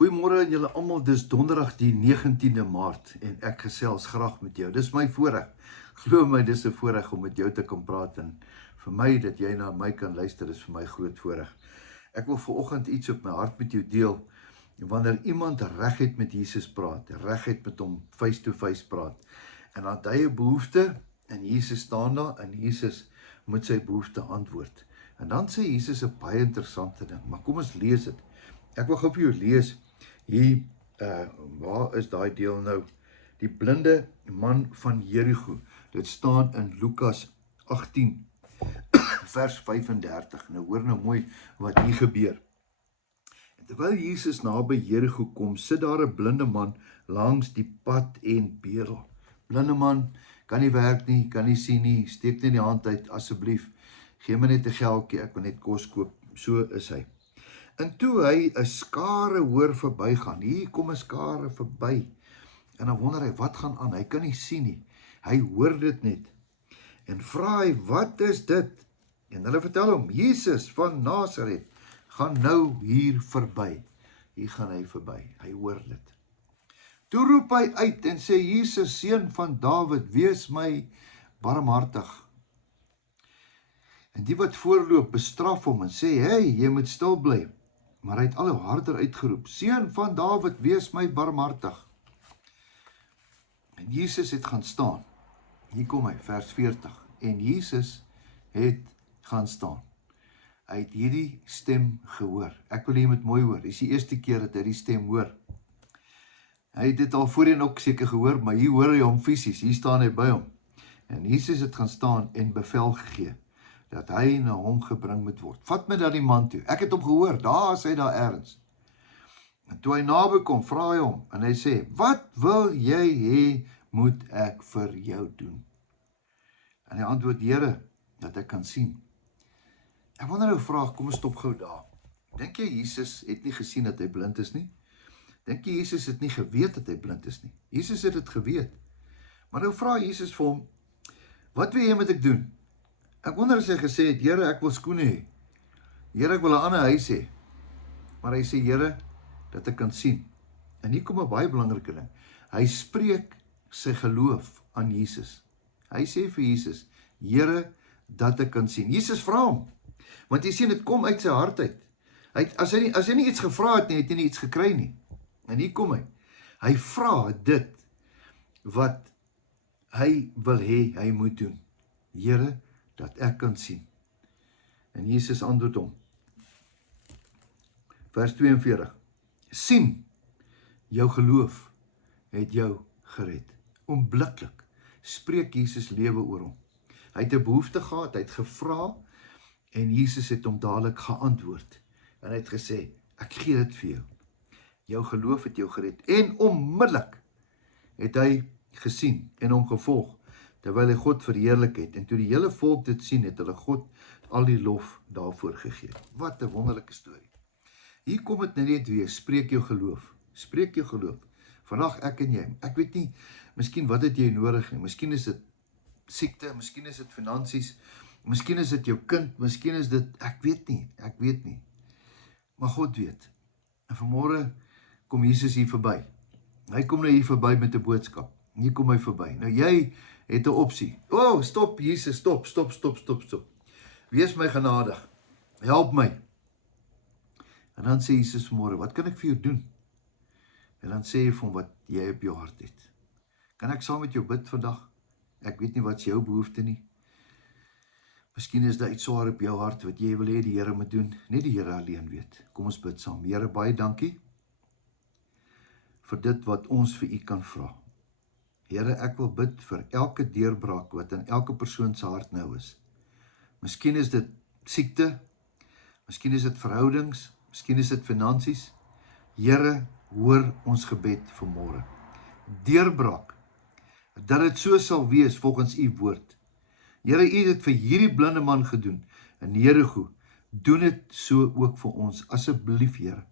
Goeiemôre aan julle almal, dis donderdag die 19de Maart en ek gesels graag met jou. Dis my voorreg. Glo my, dis 'n voorreg om met jou te kan praat en vir my dat jy na my kan luister is vir my groot voorreg. Ek wil vanoggend iets op my hart met jou deel. Wanneer iemand reguit met Jesus praat, reguit met hom face to face praat, en dan het hy 'n behoefte en Jesus staan daar en Jesus moet sy behoefte antwoord. En dan sê Jesus 'n baie interessante ding, maar kom ons lees dit. Ek wil gou vir jou lees hier, waar is daai deel nou? Die blinde man van Jerigo. Dit staan in Lukas 18, vers 35. Nou hoor nou mooi wat hier gebeur. En terwyl Jesus naby Jerigo kom, sit daar 'n blinde man langs die pad en bedel. Blinde man, kan nie werk nie, kan nie sien nie, steek net die hand uit, asseblief, gee my net 'n geldjie, ek wil net kos koop. So is hy. En toe hy 'n skare hoor verbygaan, hier kom 'n skare verby, en dan wonder hy, wat gaan aan? Hy kan nie sien nie, hy hoor dit net, en vra hy, wat is dit? En hulle vertel hom, Jesus van Nasaret gaan nou hier verby. Hier gaan hy verby, hy hoor dit. Toe roep hy uit en sê, Jesus, seun van Dawid, wees my barmhartig. En die wat voorloop bestraf hom en sê, hey, jy moet stil bly. Maar hy het al hoe harder uitgeroep, seun van Dawid, wees my barmhartig. En Jesus het gaan staan. Hier kom hy, vers 40. En Jesus het gaan staan. Hy het hierdie stem gehoor. Ek wil jy moet mooi hoor. Dit is die eerste keer dat hy die stem hoor. Hy het dit al voorheen ook seker gehoor, maar hier hoor hy hom fisies. Hier staan hy by hom. En Jesus het gaan staan en bevel gegee dat hy na hom gebring moet word. Vat my dan die man toe. Ek het hom gehoor, daar is hy daar ergens. En toe hy naby kom, vra hy hom, en hy sê, wat wil jy hê moet ek vir jou doen? En hy antwoord, Here, dat ek kan sien. Ek wonder nou 'n vraag, kom ons stop gou daar. Dink jy Jesus het nie gesien dat hy blind is nie? Dink jy Jesus het nie geweet dat hy blind is nie? Jesus het dit geweet. Maar nou vra Jesus vir hom, wat wil jy moet ek doen? Ek wonder as hy gesê het, Here, ek wil skoene hê. Here, ek wil 'n ander huis hê. Maar hy sê, Here, dat ek kan sien. En hier kom 'n baie belangrike ding. Hy spreek sy geloof aan Jesus. Hy sê vir Jesus, Here, dat ek kan sien. Jesus vra hom, want jy sien, dit kom uit sy hart uit. As hy nie iets gevra het nie, het hy nie iets gekry nie. En hier kom hy. Hy vra dit wat hy wil hê hy moet doen. Here, dat ek kan sien. En Jesus antwoord hom. Vers 42. Sien, jou geloof het jou gered. Onmiddellik spreek Jesus lewe oor hom. Hy het 'n behoefte gehad, hy het gevra, en Jesus het hom dadelik geantwoord. En hy het gesê, ek gee dit vir jou. Jou geloof het jou gered. En onmiddellik het hy gesien en hom gevolg, terwyl hy God verheerlik het. En toe die hele volk dit sien, het hulle God al die lof daarvoor gegee. Wat 'n wonderlike storie. Hier kom dit net weer, spreek jou geloof. Spreek jou geloof. Vandag ek en jy. Ek weet nie, miskien wat het jy nodig nie. Miskien is dit siekte, miskien is dit finansies, miskien is dit jou kind, miskien is dit, ek weet nie. Maar God weet. En vanmôre kom Jesus hier verby. Hy kom nou hier verby met 'n boodskap. Hier kom hy verby. Nou jy het 'n opsie. Oh, stop Jesus, stop. Wees my genadig. Help my. En dan sê Jesus vanmôre, wat kan ek vir jou doen? En dan sê hy vir hom wat jy op jou hart het. Kan ek saam met jou bid vandag? Ek weet nie wat is jou behoefte nie. Miskien is daar iets swaar op jou hart wat jy wil hê die Here moet doen. Net die Here alleen weet. Kom ons bid saam. Here, baie dankie vir dit wat ons vir U kan vra. Here, ek wil bid vir elke deurbraak wat in elke persoon se hart nou is. Miskien is dit siekte, miskien is dit verhoudings, miskien is dit finansies. Here, hoor ons gebed vanmôre. Deurbraak, dat dit so sal wees volgens U woord. Here, U het dit vir hierdie blinde man gedoen in Jerigo. Doen dit so ook vir ons, asseblief, Here.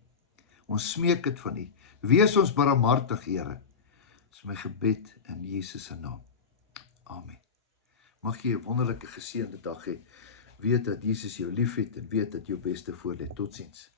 Ons smeek dit van U. Wees ons barmhartig, Here. Dis my gebed in Jesus se naam. Amen. Mag jy 'n wonderlike geseënde dag hê. Weet dat Jesus jou liefhet en weet dat jou beste voorlê. Totsiens.